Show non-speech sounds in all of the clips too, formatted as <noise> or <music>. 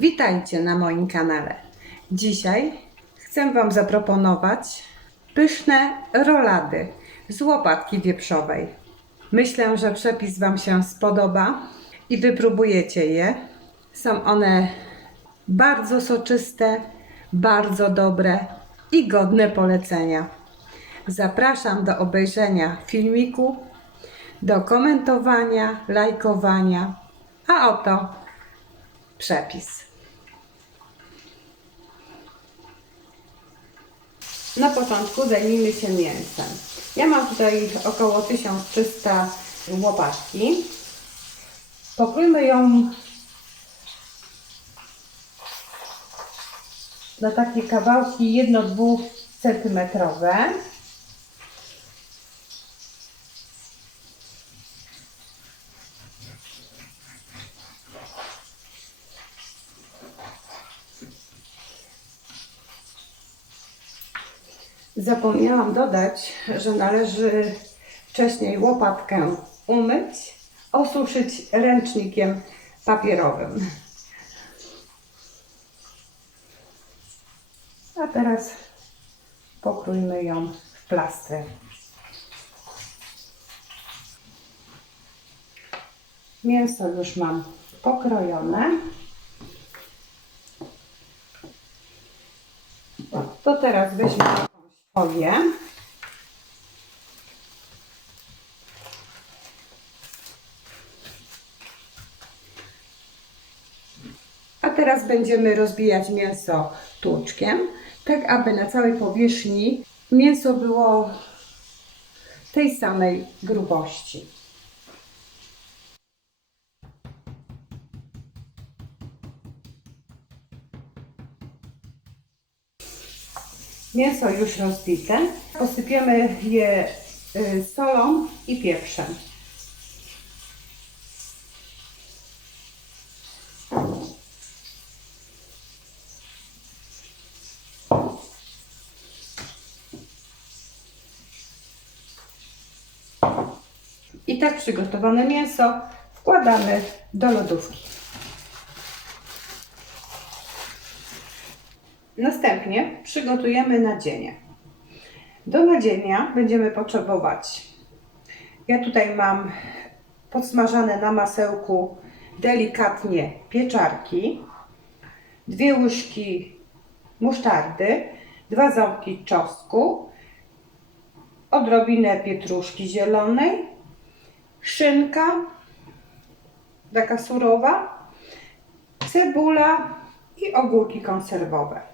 Witajcie na moim kanale. Dzisiaj chcę Wam zaproponować pyszne rolady z łopatki wieprzowej. Myślę, że przepis Wam się spodoba i wypróbujecie je. Są one bardzo soczyste, bardzo dobre i godne polecenia. Zapraszam do obejrzenia filmiku, do komentowania, lajkowania, a oto przepis. Na początku zajmijmy się mięsem. Ja mam tutaj około 1300 łopatki. Pokrójmy ją na takie kawałki 1-2 centymetrowe. Zapomniałam dodać, że należy wcześniej łopatkę umyć, osuszyć ręcznikiem papierowym. A teraz pokrójmy ją w plastry. Mięso już mam pokrojone. To teraz weźmę folię. A teraz będziemy rozbijać mięso tłuczkiem, tak aby na całej powierzchni mięso było tej samej grubości. Mięso już rozbite. Posypiemy je y, solą i pieprzem. I tak przygotowane mięso wkładamy do lodówki. Następnie przygotujemy nadzienie. Do nadzienia będziemy potrzebować. Ja tutaj mam podsmażane na masełku delikatnie pieczarki, dwie łyżki musztardy, dwa ząbki czosnku, odrobinę pietruszki zielonej, szynka, taka surowa, cebula i ogórki konserwowe.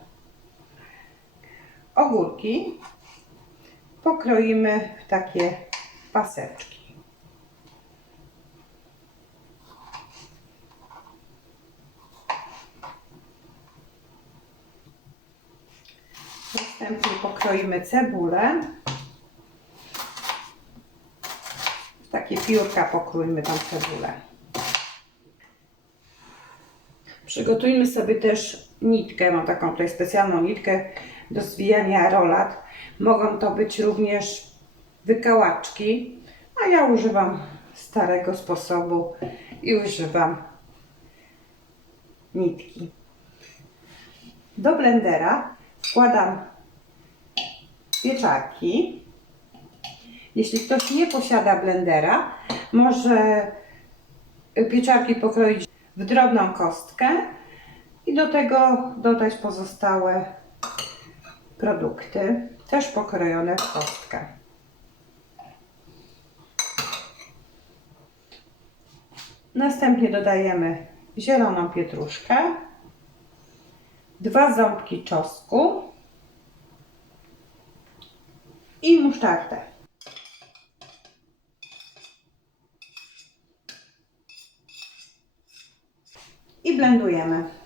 Ogórki pokroimy w takie paseczki. Następnie pokroimy cebulę. W takie piórka pokrójmy tą cebulę. Przygotujmy sobie też nitkę. Mam taką tutaj specjalną nitkę do zwijania rolat. Mogą to być również wykałaczki, a ja używam starego sposobu i używam nitki. Do blendera wkładam pieczarki. Jeśli ktoś nie posiada blendera, może pieczarki pokroić w drobną kostkę i do tego dodać pozostałe produkty, też pokrojone w kostkę. Następnie dodajemy zieloną pietruszkę, dwa ząbki czosnku i musztardę. I blendujemy.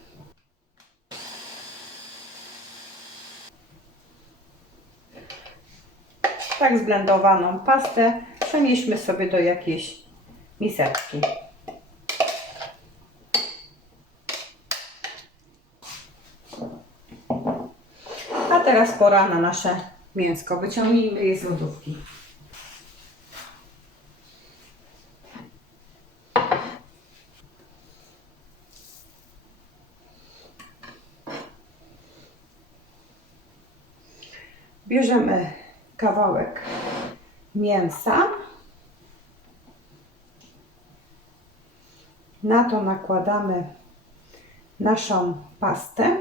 tak zblendowaną pastę przenieśmy sobie do jakiejś miseczki. A teraz pora na nasze mięsko. Wyciągnijmy je z lodówki. Bierzemy kawałek mięsa. Na to nakładamy naszą pastę.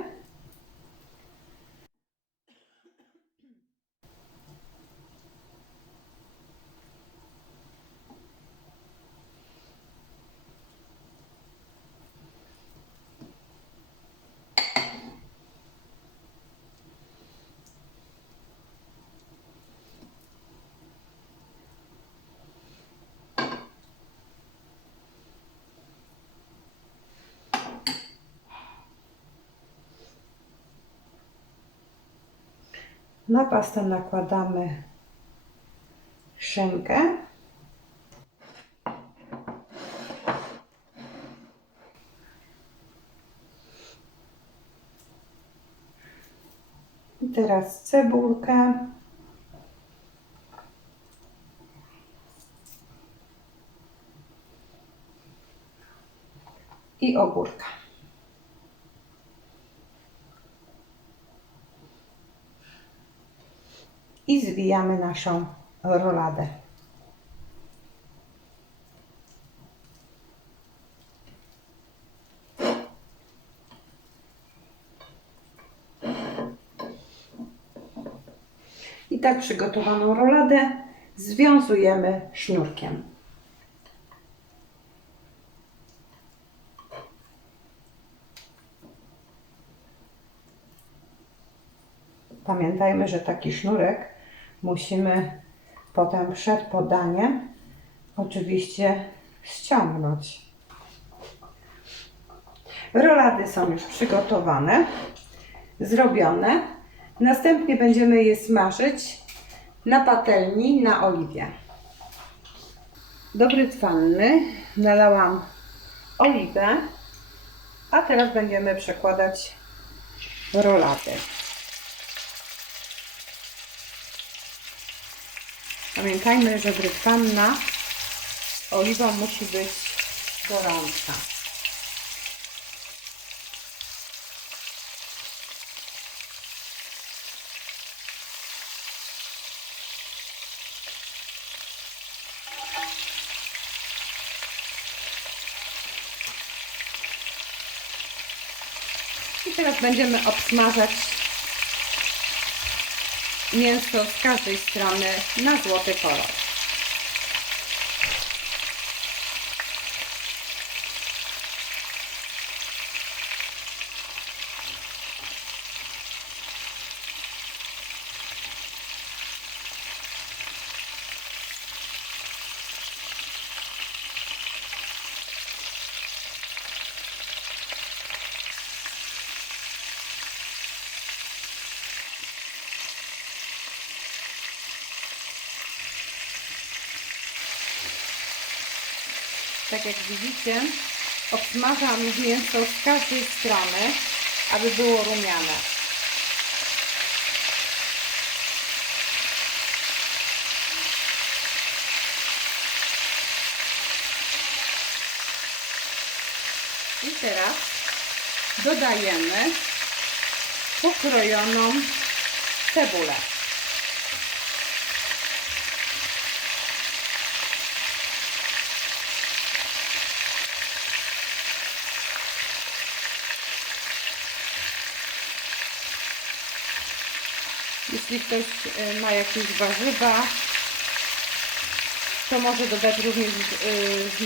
Na pastę nakładamy szynkę. I teraz cebulkę. I ogórka. I zwijamy naszą roladę. I tak przygotowaną roladę związujemy sznurkiem. Pamiętajmy, że taki sznurek musimy potem przed podaniem oczywiście ściągnąć. Rolady są już przygotowane, zrobione. Następnie będziemy je smażyć na patelni na oliwie. Do brytwanny nalałam oliwę, a teraz będziemy przekładać rolady. Pamiętajmy, że brytwanna z oliwą musi być gorąca. I teraz będziemy obsmażać mięso z każdej strony na złoty kolor. Tak jak widzicie, obsmażam mięso z każdej strony, aby było rumiane. I teraz dodajemy pokrojoną cebulę. Jeśli ktoś y, ma jakieś warzywa, to może dodać również y, z.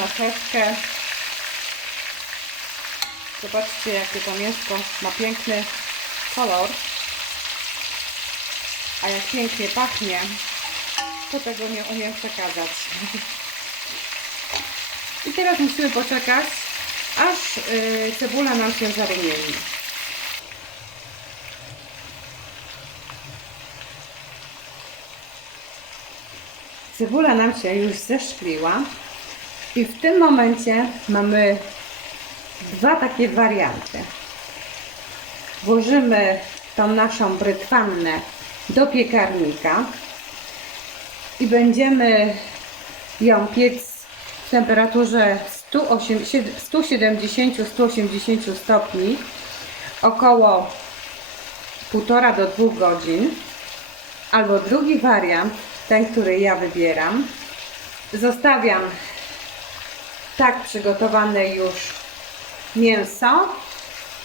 Zobaczcie, jakie to mięsko ma piękny kolor. A jak pięknie pachnie, to tego nie umiem przekazać. <laughs> I teraz musimy poczekać, aż y, cebula nam się zarumieni. Cebula nam się już zeszkliła i w tym momencie mamy dwa takie warianty. Włożymy tą naszą brytwannę do piekarnika i będziemy ją piec w temperaturze 170-180 stopni około 1,5 do 2 godzin. Albo drugi wariant, ten, który ja wybieram. Zostawiam tak przygotowane już mięso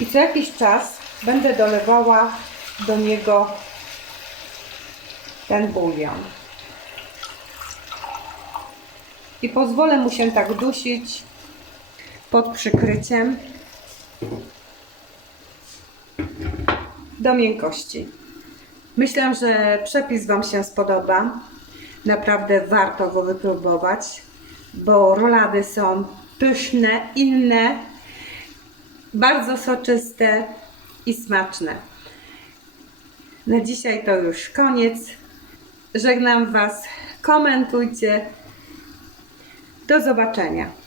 i co jakiś czas będę dolewała do niego ten bulion. I pozwolę mu się tak dusić pod przykryciem do miękkości. Myślę, że przepis Wam się spodoba. Naprawdę warto go wypróbować, bo rolady są pyszne, inne, bardzo soczyste i smaczne. Na dzisiaj to już koniec. Żegnam Was. Komentujcie. Do zobaczenia.